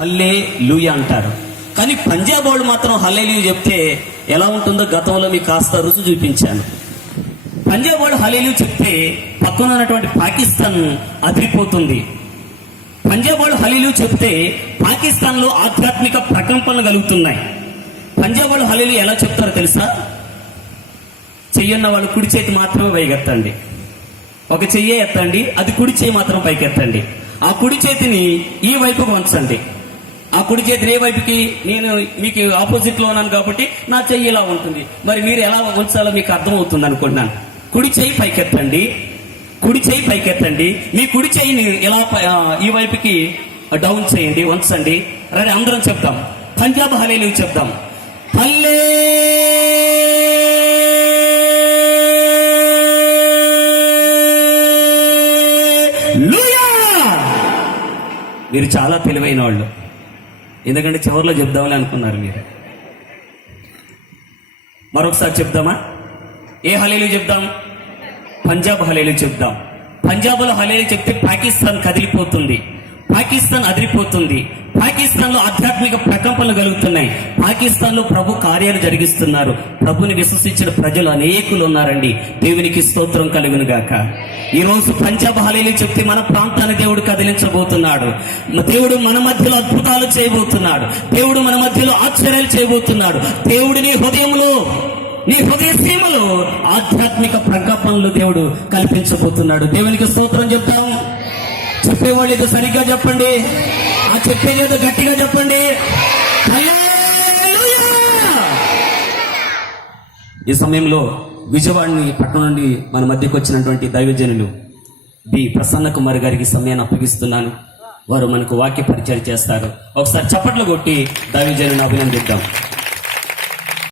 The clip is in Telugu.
హల్లెలూయా అంటారు. కానీ పంజాబ్ వాళ్ళు మాత్రం హల్లెలూయా చెప్తే ఎలా ఉంటుందో గతంలో మీకు కాస్త రుచి చూపించాను. పంజాబ్ వాళ్ళు హల్లెలూయా చెప్తే పక్కన ఉన్నటువంటి పాకిస్తాన్ అదిరిపోతుంది. పంజాబ్ వాళ్ళు హల్లెలూయా చెప్తే పాకిస్తాన్ లో ఆధ్యాత్మిక ప్రకంపనలు కలుగుతున్నాయి. పంజాబ్ వాళ్ళు హల్లెలూయా ఎలా చెప్తారో తెలుసా? చెయ్యన్న వాళ్ళు కుడి చేతి మాత్రమే పైకెత్తండి, ఒక చెయ్యే ఎత్తండి, అది కుడి చేయి మాత్రం పైకెత్తండి. ఆ కుడి చేతిని ఈ వైపుకు వంచండి. ఆ కుడి చేతిని ఏ వైపుకి? నేను మీకు ఆపోజిట్ లో ఉన్నాను కాబట్టి నా చెయ్యి ఇలా ఉంటుంది. మరి మీరు ఎలా ఉంచాలో మీకు అర్థమవుతుంది అనుకుంటున్నాను. కుడి చేయి పైకెత్తండి, కుడి చేయి పైకెత్తండి. మీ కుడి చేయిని ఎలా ఈ వైపుకి డౌన్ చేయండి, వంచండి. రండి అందరం చెప్తాం, పంజాబ్ హల్లెలూయా చెప్తాం. మీరు చాలా తెలివైన వాళ్ళు, ఎందుకంటే చివరిలో చెప్దామని అనుకున్నారు మీరు. మరొకసారి చెప్దామా? ఏ హల్లెలూయా చెప్దాం? పంజాబ్ హల్లెలూయా చెప్దాం. పంజాబ్లో హల్లెలూయా చెప్తే పాకిస్తాన్ కదిలిపోతుంది, పాకిస్తాన్ అదిరిపోతుంది. పాకిస్తాన్ లో ఆధ్యాత్మిక ప్రకంపనలు కలుగుతున్నాయి. పాకిస్తాన్ లో ప్రభు కార్యాలు జరిగిస్తున్నారు. ప్రభుని విశ్వసించిన ప్రజలు అనేకులు ఉన్నారండి. దేవునికి స్తోత్రం కలుగును గాక. ఈ రోజు పంజాబ్ హల్లెలూయా చెప్తే మన ప్రాంతాన్ని దేవుడు కదిలించబోతున్నాడు. దేవుడు మన మధ్యలో అద్భుతాలు చేయబోతున్నాడు. దేవుడు మన మధ్యలో ఆశ్చర్యాలు చేయబోతున్నాడు. దేవుడు నీ హృదయంలో, నీ హృదయ సీమలో ఆధ్యాత్మిక ప్రకంపనలు దేవుడు కల్పించబోతున్నాడు. దేవునికి స్తోత్రం చెప్తాం. చెప్పేవాళ్ళు ఏదో సరిగ్గా చెప్పండి, ఆ చెప్పేదేదో గట్టిగా చెప్పండి. ఈ సమయంలో విజయవాడని పట్టణం నుండి మన మధ్యకు వచ్చినటువంటి దైవజనులు బి ప్రసన్న కుమార్ గారికి సమయాన్ని అప్పగిస్తున్నాను. వారు మనకు వాక్య పరిచయం చేస్తారు. ఒకసారి చప్పట్లు కొట్టి దైవజనులను అభినందిద్దాం.